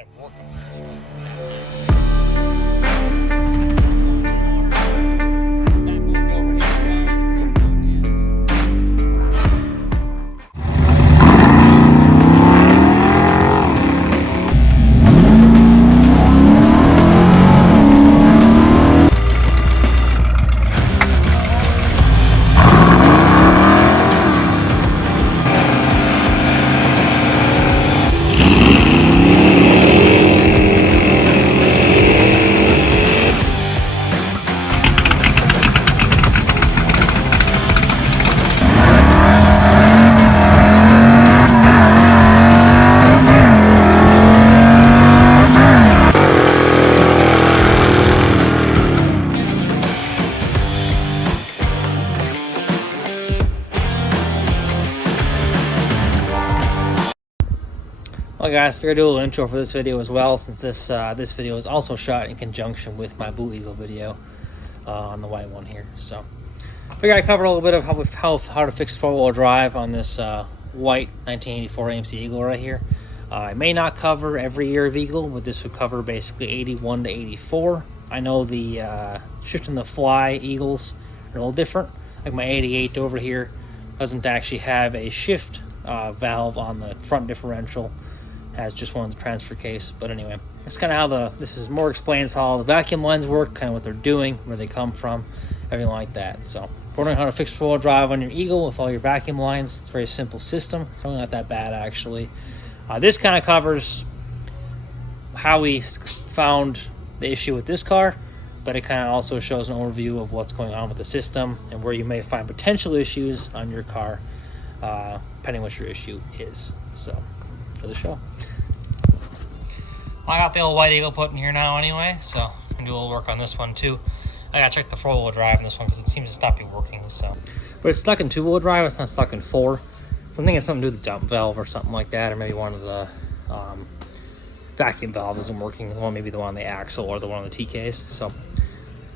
had it working. Well guys, figured to do a little intro for this video as well, since this video is also shot in conjunction with my Blue Eagle video on the white one here. So figured I covered a little bit of how to fix four-wheel drive on this white 1984 AMC Eagle right here. I may not cover every year of Eagle, but this would cover basically 81 to 84. I know the shift and the fly Eagles are a little different. Like my 88 over here doesn't actually have a shift valve on the front differential. Has just one in the transfer case. But anyway, that's kind of how this is more explains how the vacuum lines work, kind of what they're doing, where they come from, everything like that. So if you're wondering how to fix four-wheel drive on your Eagle with all your vacuum lines, it's a very simple system. It's only not that bad actually. This kind of covers how we found the issue with this car, but it kind of also shows an overview of what's going on with the system and where you may find potential issues on your car, depending what your issue is. So for the show. Well, I got the old white Eagle put in here now anyway, so I'm gonna do a little work on this one too. I gotta check the four-wheel drive in this one because it seems to stop be working. So, but it's stuck in two-wheel drive. It's not stuck in four. So I think it's something to do with the dump valve or something like that, or maybe one of the vacuum valves isn't working. Well, maybe the one on the axle or the one on the TKs. So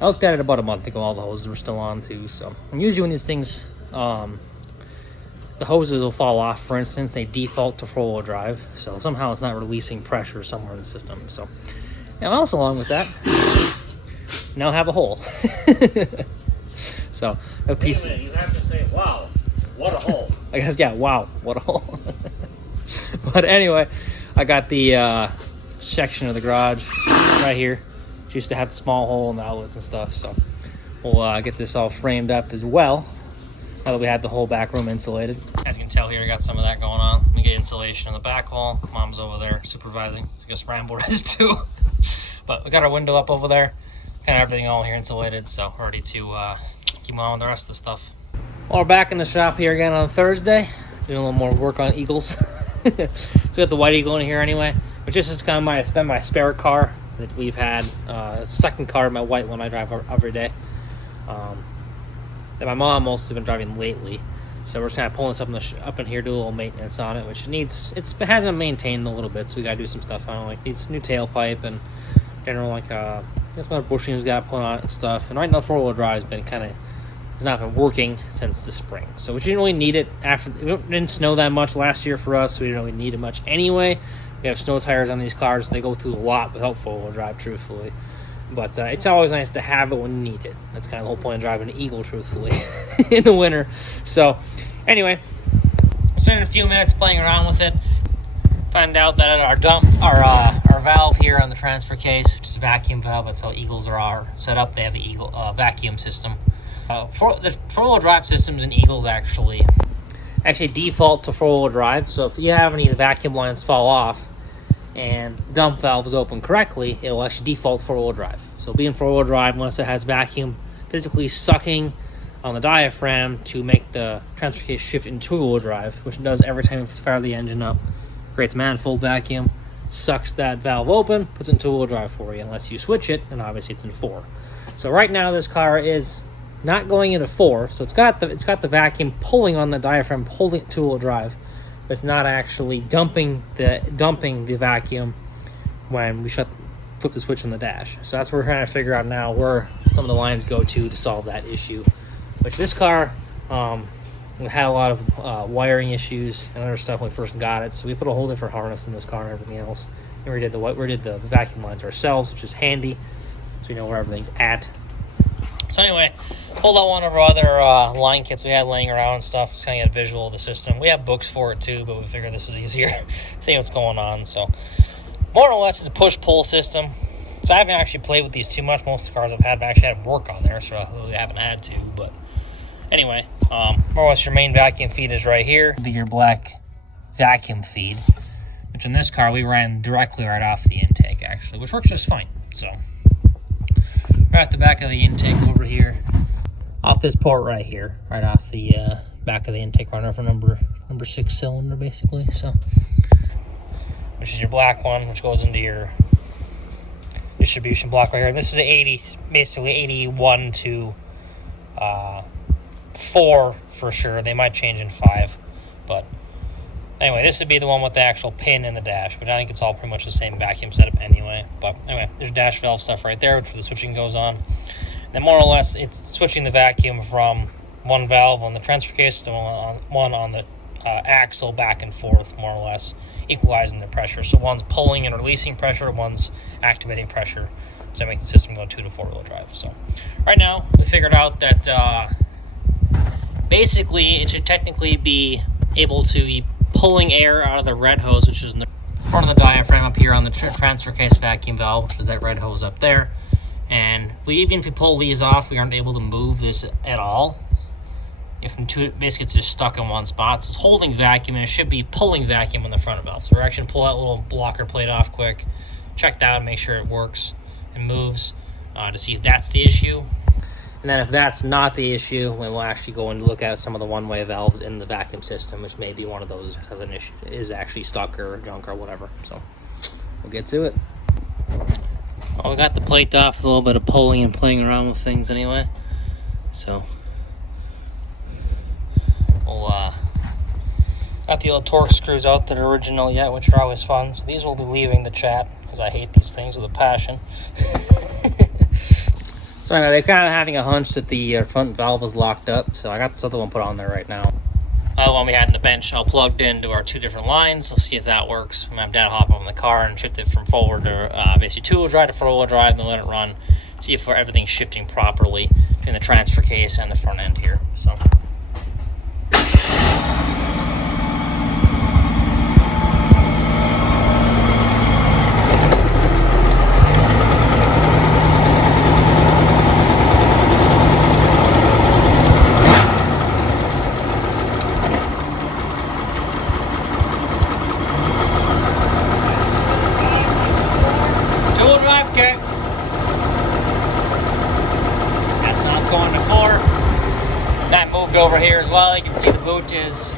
I looked at it about a month ago. All the hoses were still on too. So and usually when these things the hoses will fall off, for instance, they default to four-wheel drive, so somehow it's not releasing pressure somewhere in the system. So, and also along with that, now have a hole. So, a piece. Wait a minute, you have to say, "Wow, what a hole!" I guess, yeah. Wow, what a hole. But anyway, I got the section of the garage right here. It used to have the small hole in the outlets and stuff, so we'll get this all framed up as well. Now that we have the whole back room insulated. As you can tell here, I got some of that going on. We get insulation in the back wall. Mom's over there supervising. I guess Rambo is too. But we got our window up over there. Kind of everything all here insulated, so we're ready to keep on with the rest of the stuff. Well, we're back in the shop here again on Thursday. Doing a little more work on Eagles. So we got the white Eagle in here anyway. But just as kind of it's been my spare car that we've had. It's the second car, my white one I drive every day. That my mom also has been driving lately, so we're just kind of pulling this up in here, do a little maintenance on it, which it hasn't been maintained a little bit, so we gotta do some stuff on it. Like needs new tailpipe and general some other bushings we gotta put on it and stuff. And right now, four-wheel drive has not been working since the spring, so we didn't really need it after. It didn't snow that much last year for us, so we didn't really need it much anyway. We have snow tires on these cars; they go through a lot without four-wheel drive, truthfully. But it's always nice to have it when you need it. That's kind of the whole point of driving an Eagle, truthfully, in the winter. So, anyway, spend a few minutes playing around with it. Find out that our valve here on the transfer case, which is a vacuum valve, that's how Eagles are set up. They have the Eagle vacuum system. The four-wheel drive systems in Eagles actually default to four-wheel drive. So if you have any of the vacuum lines fall off, and dump valve is open correctly, it will actually default four-wheel drive. So being four-wheel drive, unless it has vacuum physically sucking on the diaphragm to make the transfer case shift into two-wheel drive, which it does every time you fire the engine up, creates manifold vacuum, sucks that valve open, puts it in two-wheel drive for you. Unless you switch it, and obviously it's in four. So right now this car is not going into four, so it's got the vacuum pulling on the diaphragm, pulling it two-wheel drive. But it's not actually dumping the vacuum when we flip the switch on the dash. So that's what we're trying to figure out now, where some of the lines go to solve that issue. Which this car, we had a lot of wiring issues and other stuff when we first got it, so we put a whole different harness in this car and everything else. And we did the vacuum lines ourselves, which is handy, so we know where everything's at. So anyway, pulled out one of our other line kits we had laying around and stuff, just kind of get a visual of the system. We have books for it too, but we figured this is easier to see what's going on. So more or less, it's a push-pull system. So I haven't actually played with these too much. Most of the cars I've actually had work on there, so I really haven't had to. But anyway, more or less your main vacuum feed is right here. It'll be your black vacuum feed, which in this car we ran directly right off the intake actually, which works just fine. So right at the back of the intake over here, off this port right here, right off the back of the intake runner for number 6 cylinder basically. So, which is your black one, which goes into your distribution block right here. This is 80, basically 81 to 4 for sure. They might change in 5, but anyway, this would be the one with the actual pin in the dash, but I think it's all pretty much the same vacuum setup anyway. But anyway, there's dash valve stuff right there, which the switching goes on. Then more or less, it's switching the vacuum from one valve on the transfer case to one on the axle back and forth, more or less, equalizing the pressure. So one's pulling and releasing pressure, one's activating pressure to make the system go 2 to 4 wheel drive. So right now, we figured out that basically it should technically be able to be pulling air out of the red hose, which is in the front of the diaphragm up here on the transfer case vacuum valve, which is that red hose up there. And even if we pull these off, we aren't able to move this at all. Basically it's just stuck in one spot. So it's holding vacuum, and it should be pulling vacuum on the front valve. So we're actually going to pull that little blocker plate off quick, check that out, make sure it works and moves to see if that's the issue. And then if that's not the issue, then we'll actually go and look at some of the one-way valves in the vacuum system, which may be one of those has an issue, is actually stuck or junk or whatever. So we'll get to it. Well, we got the plate off with a little bit of pulling and playing around with things anyway. So we'll got the old torque screws out that are original yet, which are always fun. So these will be leaving the chat because I hate these things with a passion. So anyway, they're kind of having a hunch that the front valve is locked up, so I got this other one put on there right now. The one we had in the bench, all plugged into our 2 different lines. We'll see if that works. I'm going to have Dad hop up in the car and shift it from forward to basically 2-wheel drive to 4-wheel drive, and then let it run. See if everything's shifting properly between the transfer case and the front end here. So. Over here as well, you can see the boot is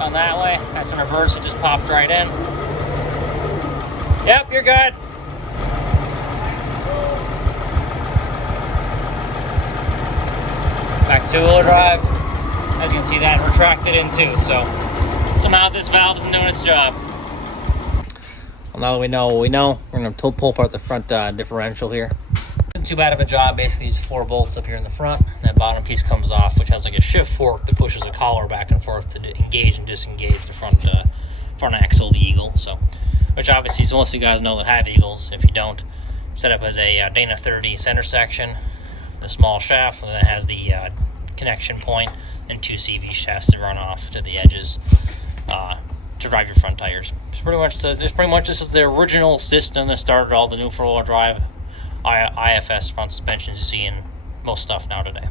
on that way. That's in reverse, it just popped right in. Yep, you're good. Back to 2-wheel drive. As you can see, that retracted in too, so somehow this valve isn't doing its job. Well, now that we know what we know, we're going to pull apart the front differential here. Too bad of a job. Basically just 4 bolts up here in the front, and that bottom piece comes off, which has like a shift fork that pushes a collar back and forth to engage and disengage the front axle of the Eagle. So, which obviously most of you guys know that have Eagles. If you don't, set up as a Dana 30 center section, the small shaft, and then it has the connection point, and 2 CV shafts that run off to the edges to drive your front tires. It's pretty much this is the original system that started all the new 4-wheel drive IFS front suspensions you see in most stuff now today.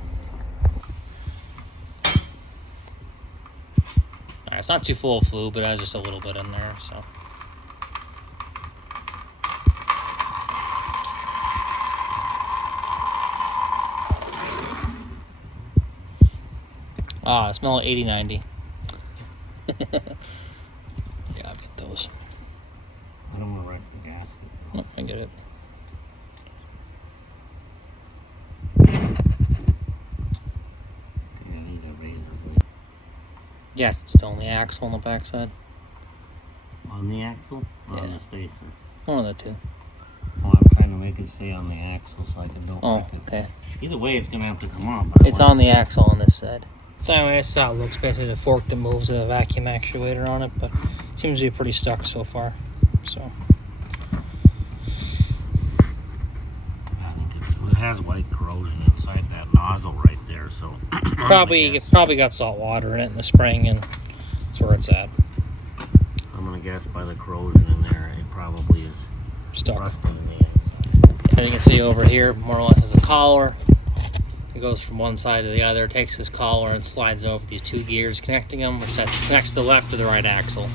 Alright, it's not too full of fluid, but it has just a little bit in there, so. Ah, I smell 80-90. Yeah, I'll get those. I don't want to wreck the gasket. Oh, I get it. Yes, it's still on the axle on the backside. On the axle? Or yeah. On the spacer? One of the two. Oh, I'm trying to make it stay on the axle so I can don't Oh, wreck it. okay. Either way, it's going to have to come off. It's on the axle on this side. So anyway, this is how it looks. Basically a fork that moves a vacuum actuator on it, but it seems to be pretty stuck so far. So has white corrosion inside that nozzle right there, so It's probably got salt water in it in the spring, and that's where it's at. I'm gonna guess by the corrosion in there, it probably is Stuck. rusting in the inside. And you can see over here, more or less, is a collar. It goes from one side to the other, takes this collar and slides over these two gears connecting them, which that connects the left to the right axle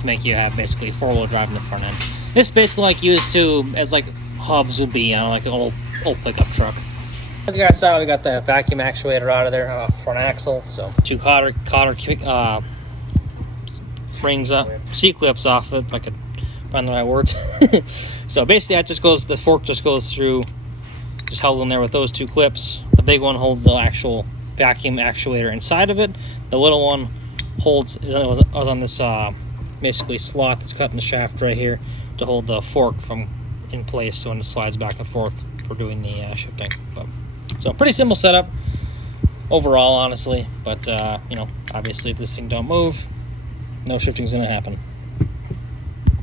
to make you have basically four-wheel drive in the front end. This is basically like used to as like hubs would be on like an old pickup truck. As you guys saw, we got the vacuum actuator out of there, front axle. So two cotter brings up C-clips off it, if I could find the right words. So basically that just goes, the fork just goes through, just held in there with those two clips. The big one holds the actual vacuum actuator inside of it. The little one holds, it was on this basically slot that's cut in the shaft right here to hold the fork from in place, so when it slides back and forth for doing the shifting. But so pretty simple setup overall, honestly. But you know, obviously if this thing don't move, no shifting's gonna happen.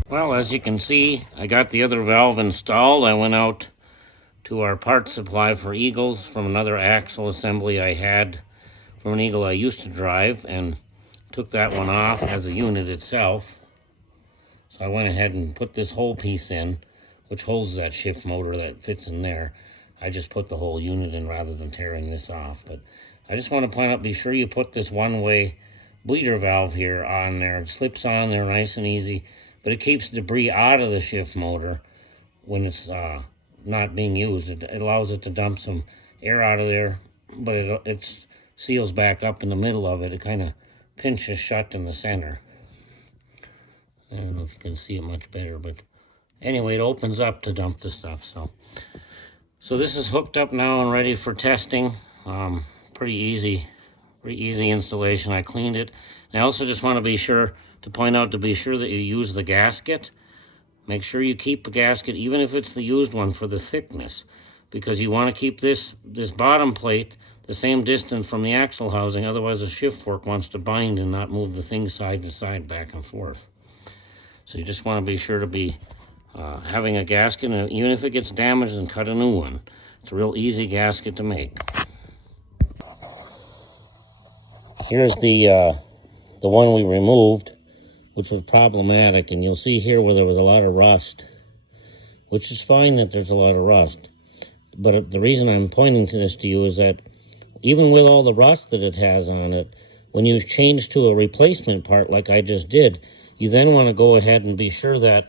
Well, as you can see, I got the other valve installed. I went out to our parts supply for Eagles from another axle assembly I had from an Eagle I used to drive, and took that one off as a unit itself. So I went ahead and put this whole piece in, which holds that shift motor that fits in there. I just put the whole unit in rather than tearing this off. But I just want to point out, be sure you put this one-way bleeder valve here on there. It slips on there nice and easy, but it keeps debris out of the shift motor when it's not being used. It allows it to dump some air out of there, but it seals back up in the middle of it. It kind of pinches shut in the center. I don't know if you can see it much better, but anyway, it opens up to dump the stuff. So this is hooked up now and ready for testing. Pretty easy installation. I cleaned it. And I also just want to be sure to point out to be sure that you use the gasket. Make sure you keep a gasket, even if it's the used one, for the thickness, because you want to keep this bottom plate the same distance from the axle housing. Otherwise the shift fork wants to bind and not move the thing side to side, back and forth. So you just want to be sure to be having a gasket, and even if it gets damaged, then cut a new one. It's a real easy gasket to make. Here's the one we removed, which was problematic, and you'll see here where there was a lot of rust, which is fine that there's a lot of rust. But the reason I'm pointing to this to you is that even with all the rust that it has on it, when you change to a replacement part like I just did, you then want to go ahead and be sure that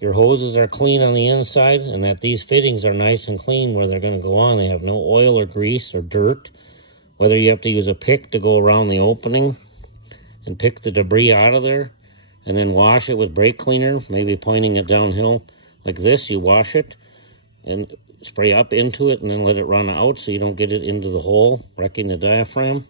your hoses are clean on the inside and that these fittings are nice and clean where they're going to go on. They have no oil or grease or dirt. Whether you have to use a pick to go around the opening and pick the debris out of there and then wash it with brake cleaner, maybe pointing it downhill like this. You wash it and spray up into it and then let it run out so you don't get it into the hole, wrecking the diaphragm.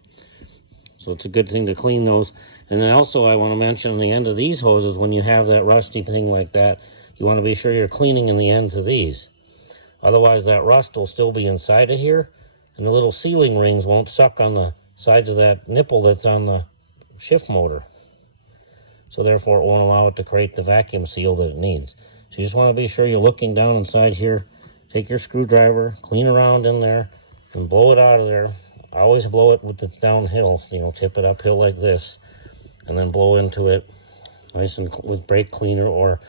So it's a good thing to clean those. And then also I want to mention on the end of these hoses, when you have that rusty thing like that, you want to be sure you're cleaning in the ends of these. Otherwise that rust will still be inside of here, and the little sealing rings won't suck on the sides of that nipple that's on the shift motor. So therefore it won't allow it to create the vacuum seal that it needs. So you just want to be sure you're looking down inside here. Take your screwdriver, clean around in there, and blow it out of there. I always blow it with the downhill, you know, tip it uphill like this, and then blow into it nice and with brake cleaner or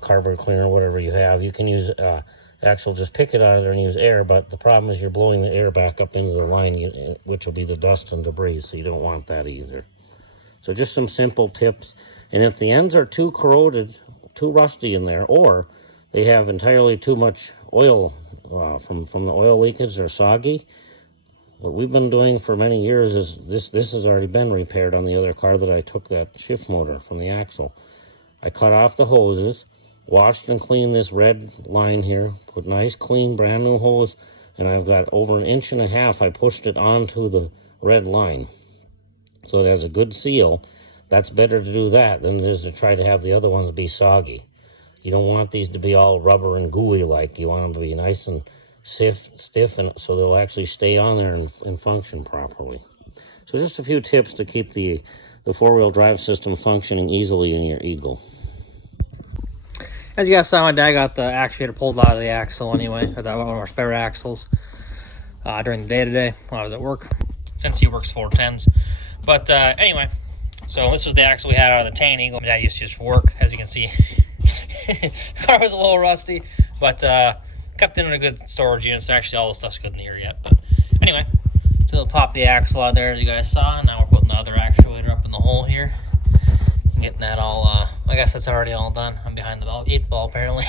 carburetor cleaner, whatever you have. You can use just pick it out of there and use air, but the problem is you're blowing the air back up into the line, which will be the dust and debris, so you don't want that either. So just some simple tips. And if the ends are too corroded, too rusty in there, or they have entirely too much oil from the oil leakage, they're soggy, what we've been doing for many years is this has already been repaired on the other car that I took that shift motor from the axle. I cut off the hoses, washed and cleaned this red line here, put nice clean brand new hose, and I've got over 1.5 inches. I pushed it onto the red line so it has a good seal. That's better to do that than it is to try to have the other ones be soggy. You don't want these to be all rubber and gooey like. You want them to be nice and stiff, and so they'll actually stay on there and function properly. So just a few tips to keep the four-wheel drive system functioning easily in your Eagle. As you guys saw, my dad got the actuator pulled out of the axle anyway, or that one of our spare axles during the day today when I was at work, since he works 410s. But anyway, so this was the axle we had out of the Tan Eagle my dad used to use for work. As you can see, car was a little rusty, but kept it in a good storage unit, so actually all the stuff's good in here yet. But anyway, so we'll pop the axle out there as you guys saw. Now we're putting the other actuator up in the hole here. Getting that all, I guess that's already all done. I'm behind the 8 ball apparently.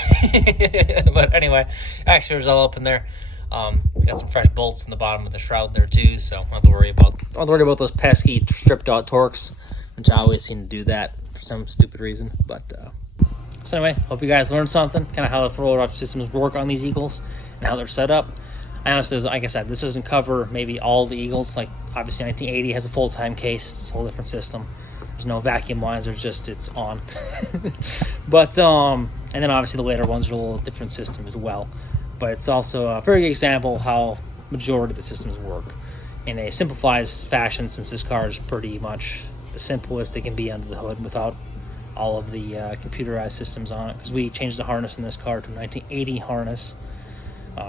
But anyway, actuator's all up in there. Got some fresh bolts in the bottom of the shroud there too, so don't have to worry about those pesky stripped out Torx, which I always seem to do that for some stupid reason. But so anyway, hope you guys learned something, kind of how the roll-off systems work on these Eagles and how they're set up. I honestly, like I said, this doesn't cover maybe all the Eagles. Like obviously 1980 has a full-time case, it's a whole different system. There's no vacuum lines, there's just, it's on. But, and then obviously the later ones are a little different system as well. But it's also a very good example of how majority of the systems work in a simplified fashion, since this car is pretty much the simplest they can be under the hood without all of the computerized systems on it. Because we changed the harness in this car to a 1980 harness.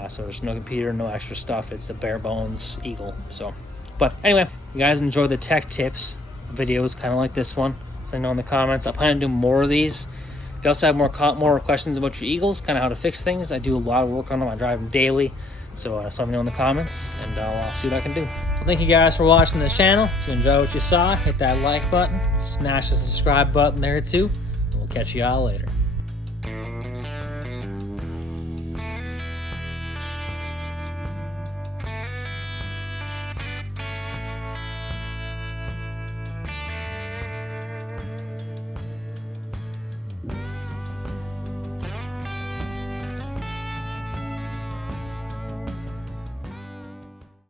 So there's no computer, no extra stuff. It's a bare bones Eagle. So, but anyway, you guys enjoy the tech tips videos kind of like this one, so I know in the comments. I plan on doing more of these. If you also have more questions about your Eagles, kind of how to fix things, I do a lot of work on them. I drive them daily, so just let me know in the comments and I'll see what I can do. Well, thank you guys for watching the channel. If you enjoyed what you saw, hit that like button, smash the subscribe button there too, and we'll catch you all later.